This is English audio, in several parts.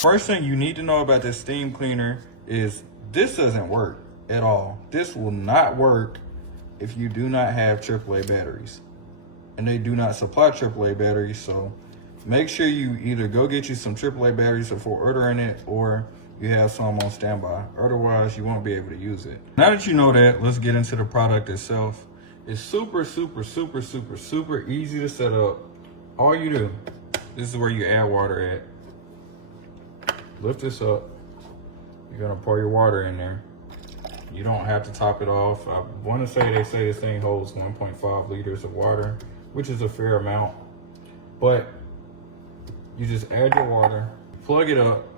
First thing you need to know about this steam cleaner is this doesn't work at all. This will not work if you do not have AAA batteries. And they do not supply AAA batteries, so make sure you either go get you some AAA batteries before ordering it, or you have some on standby. Otherwise, you won't be able to use it. Now that you know that, let's get into the product itself. It's super easy to set up. All you do, this is where you add water at. Lift this up. You're gonna pour your water in there. You don't have to top it off. I want to say they say this thing holds 1.5 liters of water, which is a fair amount. But you just add your water, plug it up.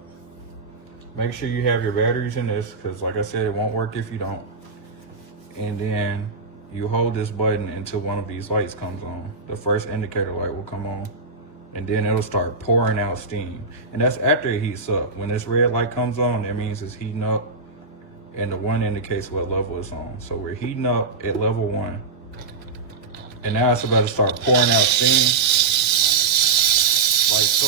Make sure you have your batteries in this, because like I said, it won't work if you don't. And then you hold this button until one of these lights comes on. The first indicator light will come on, and then it'll start pouring out steam. And that's after it heats up. When this red light comes on, that means it's heating up, and the 1 indicates what level it's on. So we're heating up at level 1. And now it's about to start pouring out steam, like so.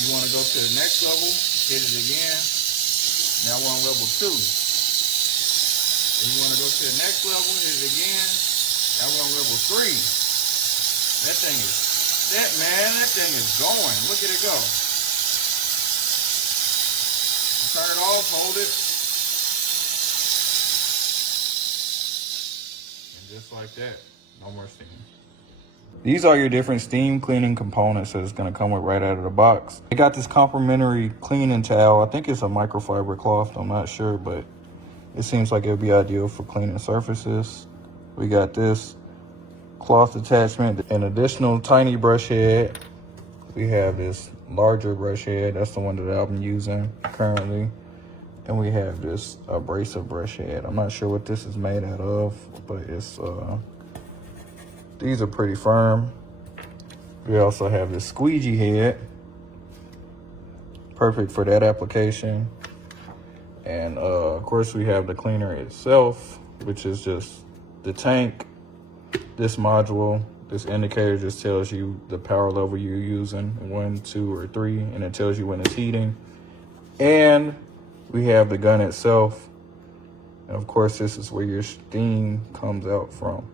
You want to go to the next level, hit it again. Now we're on level 2. And you want to go to the next level, hit it again. Now we're on level 3. That thing is set, man. That thing is going. Look at it go. Turn it off, hold it. And just like that, no more steam. These are your different steam cleaning components that it's going to come with right out of the box. They got this complimentary cleaning towel. I think it's a microfiber cloth. I'm not sure, but it seems like it would be ideal for cleaning surfaces. We got this cloth attachment, an additional tiny brush head. We have this larger brush head. That's the one that I'm using currently. And we have this abrasive brush head. I'm not sure what this is made out of, but it's these are pretty firm. We also have this squeegee head, perfect for that application. And of course we have the cleaner itself, which is just the tank. This module, this indicator just tells you the power level you're using, 1, 2, or 3, and it tells you when it's heating. And we have the gun itself. And of course, this is where your steam comes out from.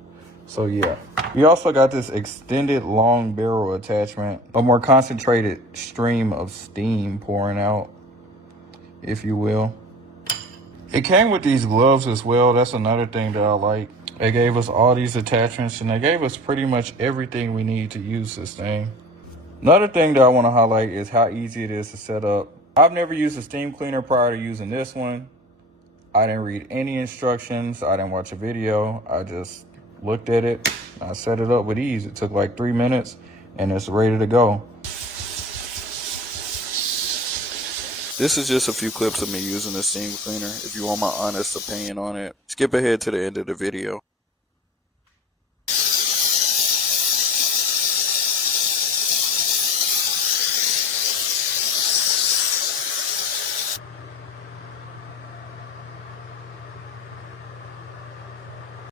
So yeah, we also got this extended long barrel attachment, a more concentrated stream of steam pouring out, if you will. It came with these gloves as well. That's another thing that I like. They gave us all these attachments, and they gave us pretty much everything we need to use this thing. Another thing that I want to highlight is how easy it is to set up. I've never used a steam cleaner prior to using this one. I didn't read any instructions. I didn't watch a video. I just looked at it. I set it up with ease. It took like 3 minutes, and it's ready to go. This is just a few clips of me using the steam cleaner. If you want my honest opinion on it, skip ahead to the end of the video.